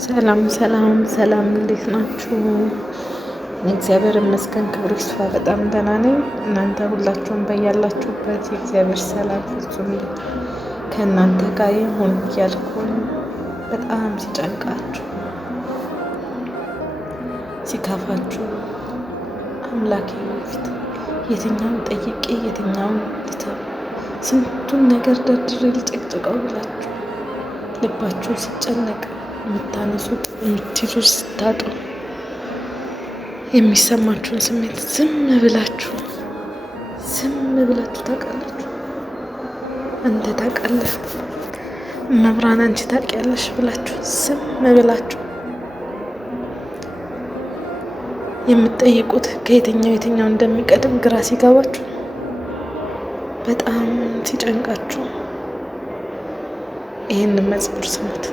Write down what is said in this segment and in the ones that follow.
ሰላም ሰላም ሰላም፣ እንዴት ናችሁ? እግዚአብሔር ይመስገን፣ ክብሩ ይስፋ። በጣም ደህና ነኝ። እናንተ ሁላችሁም በያላችሁበት የእግዚአብሔር ሰላም ፍጹም ከእናንተ ጋር ይሁን እያልኩኝ በጣም ሲጨንቃችሁ፣ ሲከፋችሁ አምላኬ ፊት የትኛውን ጠይቄ የትኛውን ልተው፣ ስንቱን ነገር ደርድሬ ልጨቅጭቀው ብላችሁ ልባችሁ ሲጨነቅ የምታነሱት የምትይዙት ስታጡ የሚሰማችሁን ስሜት ዝም ብላችሁ ታውቃላችሁ። አንተ ታውቃለህ፣ መብራን አንቺ ታውቂያለሽ ብላችሁ ዝም ብላችሁ የምትጠይቁት ከየትኛው እንደሚቀድም ግራ ሲገባችሁ፣ በጣም ሲጨንቃችሁ ይህንን መዝሙር ስሙት።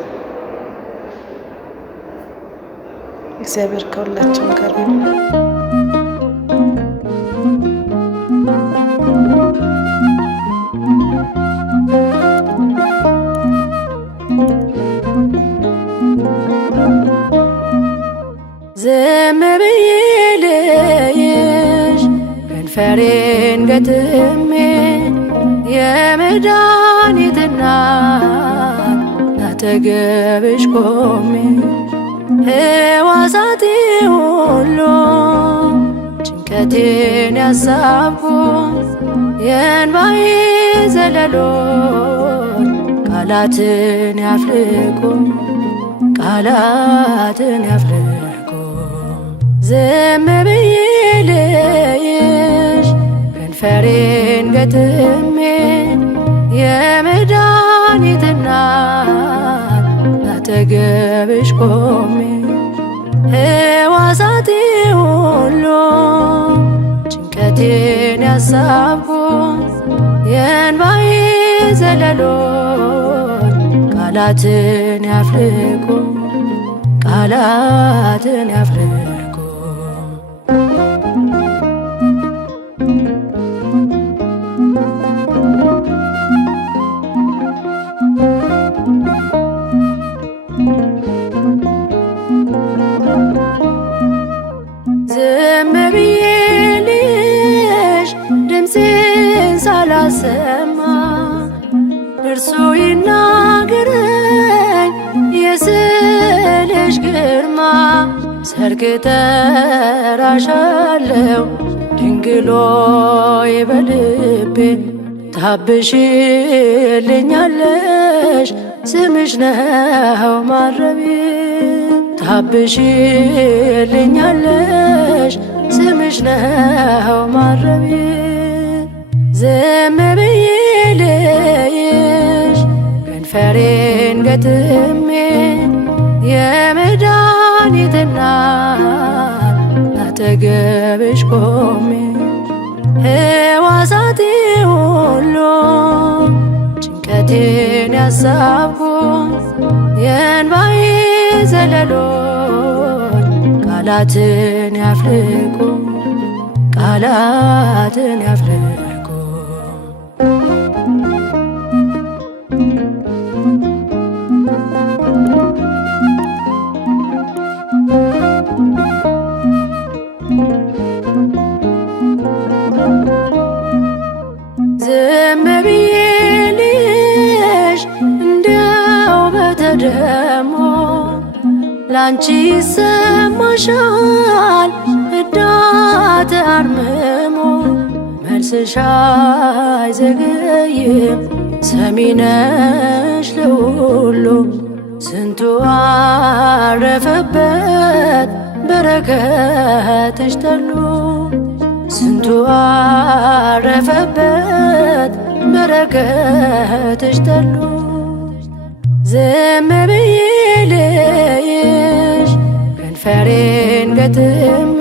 እግዚአብሔር ከሁላችን ጋር ይሁን። ዝም ብዬ ልይሽ ከንፈሬን ገጥሜ የመድኃኒት እናት አጠገብሽ ቆሜ ሕዋሳቴ ሁሉ ጭንቀቴን ያሳብኩ የእንባዬ ዘለሎች ቃላትን ያፍልቁ ዝም ብዬ ልይሽ ከንፈሬን ገጥሜ የመድኃኒት እናት አጠገብሽ ቆሜ ሕዋሳቴ ሁሉ ጭንቀቴን ያሳብኩ የእንባዬ ዘለሎች ቃላትን ያፍልቁ ዝም ብዬ ልይሽ ድምፄን ሳላሰማ እርሱ ይናገረኝ የስልሽ ግርማ። ሰርክ ጠራሻለው ድንግሎይ በልቤ ታብሽልኛለሽ ስምሽ ነው ማረቤ። ታብሽልኛለሽ ስምሽ ነው ማረቤ። ዝም ብዬ ልይሽ ከንፈሬን ገጥሜ የመድኃኒት እናት አጠገብሽ ቆሜ ሕዋሳቴ ሁሉ ጭንቀቴን ያሳብኩ የእንባዬ ዘለሎች ቃላትን ያፍልቁ ዝም ብዬ ልይሽ እንዲያው በተደሞ ላንቺ ይሰማሻል እዳት አርምሞ። መልስሽ አይዘገይም ሰሚ ነሽ ለሁሉ ስንቱ አረፈበት በረከትሽ ተሉ ስንቱ አረፈበት በረከትሽ ተሉ። ዝም ብዬ ልይሽ ከንፈሬን ገጥሜ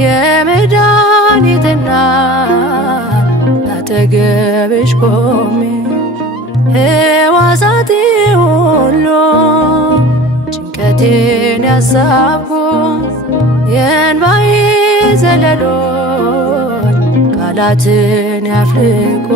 የመድኃኒት እናት አጠገብሽ ቆሜ ሕዋሳቴ ሁሉ ጭንቀቴን ያሳብኩ የእንባዬ ዘለሎች ቃላትን ያፍልቁ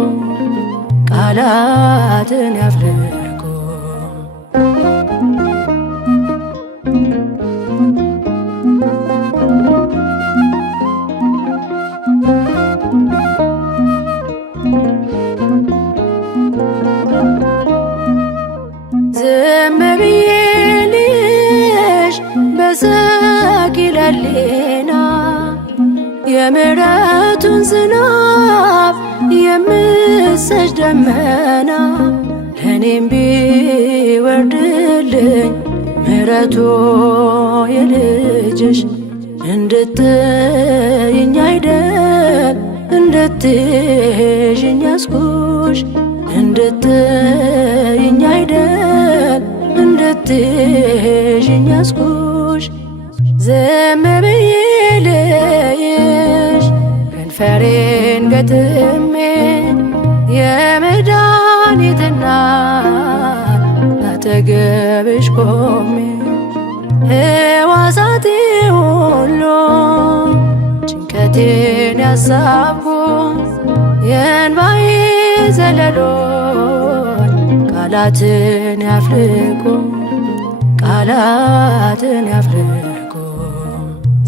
የምሕረቱን ዝናብ የምትሰጭ ደመና ለእኔም ቢወርድልኝ ምሕረቱ የልጅሽ እንድትይኝ አይደል እንድትይዥኝ ያስኩሽ እንድትይኝ አይደል እንድትይዥኝ ያስኩሽ ዝም ብዬ ልይሽ ከንፈሬን ገጥሜ የመድኃኒትና አጠገብሽ ቆሜ ሕዋሳቴ ሁሉ ጭንቀቴን ያሳብኩ የእንባዬ ዘለሎች ቃላትን ያፍልቁ ቃላትን ያፍልቁ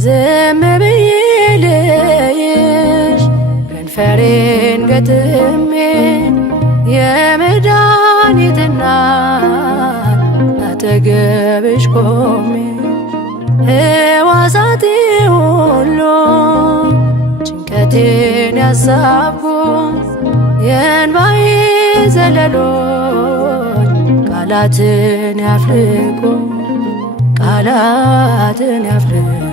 ዝም ብዬ ልይሽ ከንፈሬን ገጥሜ የመድኃኒትና አጠገብሽ ቆሜ ሕዋሳቴ ሁሉ ጭንቀቴን ያሳብኩ የእንባዬ ዘለሎች ቃላትን ያፍልቁ ቃላትን ያፍልቁ